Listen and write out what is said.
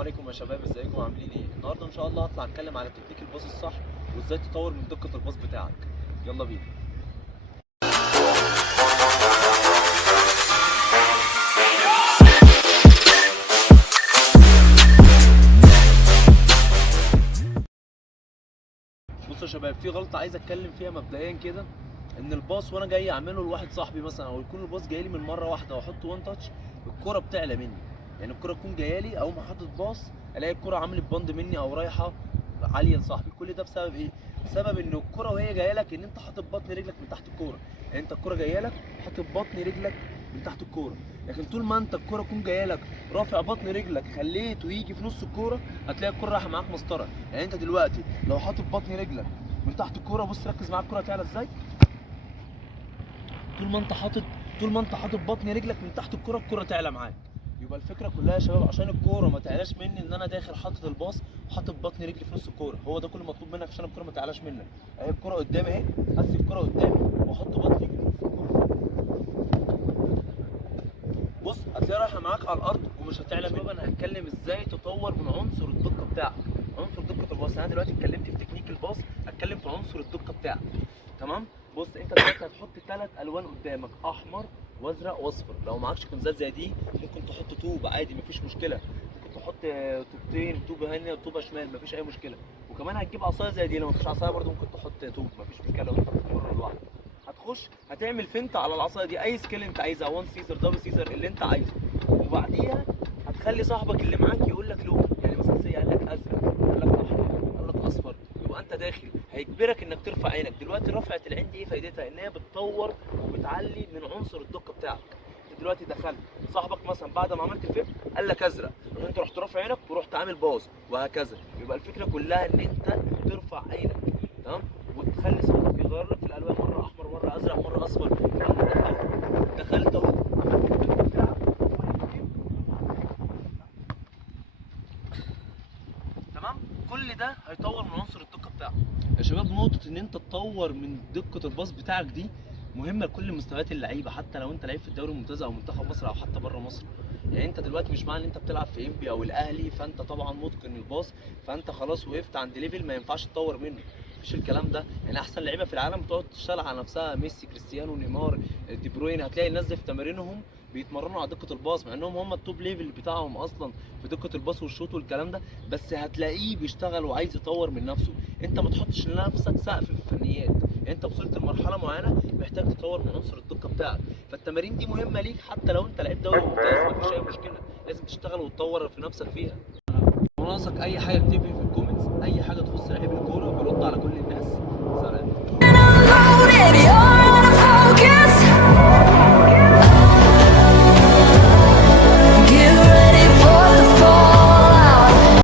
عليكم يا شباب، ازيكم عاملين ايه؟ النهارده ان شاء الله هطلع اتكلم على تكنيك الباص الصح وازاي تطور من دقة الباص بتاعك. يلا بينا. بصوا يا شباب، في غلطة عايز اتكلم فيها مبدئيا كده، ان الباص وانا جاي اعمله لواحد صاحبي مثلا، او يكون الباص جاي لي من مره واحده واحط وان تاتش، الكرة بتعلى مني. يعني الكرة تكون جايه لي اقوم حاطط باص الاقي الكرة عملت بند مني او رايحه عاليه لصاحبي. كل ده بسبب ايه؟ بسبب ان الكرة وهي جايه لك ان انت حاطط بطن رجلك من تحت الكوره. يعني انت الكرة جايه لك حاطط بطن رجلك من تحت الكوره، لكن طول ما انت الكرة تكون جايه لك رافع بطن رجلك خليته يجي في نص الكوره، هتلاقي الكرة رايحه معاك مسطره. يعني انت دلوقتي لو حاطط بطن رجلك من تحت الكوره، بص ركز معاك الكوره هتعلى ازاي. طول ما انت حاطط طول ما انت حاطط بطن رجلك من تحت الكوره، الكوره تعلى معاك. يبقى الفكره كلها يا شباب، عشان الكوره ما تعلاش مني، ان انا داخل حاطط الباص وحاطط بطن رجلي في نص الكوره. هو ده كل مطلوب منك عشان الكوره ما تعلاش منك. اهي الكوره قدامي اهي، هسي الكوره قدامي واحط بطن رجلي في نص الكوره، بص هتلاقيها رايحه معاك على الارض ومش هتعلى منك. انا هتكلم ازاي تطور من عنصر الدقه بتاعك. عنصر دقه الباص، انا دلوقتي اتكلمت في تكنيك الباص، هتكلم في عنصر الدقه بتاعك. تمام. بص انت دلوقتي هتحط 3 الوان قدامك، احمر وازرق واصفر. لو معكش كنزات زي دي ممكن تحط طوب عادي مفيش مشكله، ممكن تحط طوبتين، طوبه هنا وطوبه شمال مفيش اي مشكله. وكمان هتجيب عصايه زي دي، لو مفيش عصايه برده ممكن تحط طوب مفيش مشكله لو انت بتتمرن لوحدك. هتخش هتعمل فنت على العصايه دي، اي سكيل انت عايزها، 1 سيزر دبل سيزر اللي انت عايزه. وبعديها هتخلي صاحبك اللي معاك يقول لك لون، يعني مثلا سي قال لك ازرق، قال لك احمر، قال لك اصفر، يبقى انت داخل هيجبرك انك ترفع عينك. دلوقتي رفعه العين دي ايه فايدتها؟ ان هي بتطور وبتعلي من عنصر الدقه بتاعك. انت دلوقتي دخلت صاحبك مثلا بعد ما عملت الفيب قال لك ازرق، انت رحت رافع عينك ورحت عامل باص وهكذا. يبقى الفكره كلها ان انت ترفع عينك، تمام، وتخلي صاحبك يغير لك في الالوان، مره احمر مره ازرق مره اصفر. دخلت اهو تمام. كل ده هيطور من عنصر الدقه بتاعك يا شباب. نقطه ان انت تطور من دقه الباص بتاعك دي مهمه لكل مستويات اللعيبه، حتى لو انت لعيب في الدوري الممتاز او منتخب مصر او حتى بره مصر. يعني انت دلوقتي مش معنى ان انت بتلعب في انبي او الاهلي فانت طبعا متقن الباص، فانت خلاص وقفت عند ليفل ما ينفعش تطور منه. مفيش الكلام ده. يعني احسن لعيبه في العالم بتقعد تشتغل على نفسها، ميسي، كريستيانو، نيمار، دي بروين. هتلاقي الناس دي في تمارينهم بيتمرنوا على دقه الباص، مع انهم هم التوب ليفل بتاعهم اصلا في دقه الباص والشوط والكلام ده، بس هتلاقيه بيشتغل وعايز يطور من نفسه. انت ما تحطش لنفسك سقف في الفنيات، يعني انت وصلت لمرحله معينه محتاج تطور من عنصر الدقه بتاعك. فالتمارين دي مهمه ليك، حتى لو انت لعيب دوري ممتاز مفيش اي مشكله، لازم تشتغل وتطور في نفسك فيها. لو ناقصك اي حاجه اكتبها في الكومنتس، اي حاجه تخص لعيب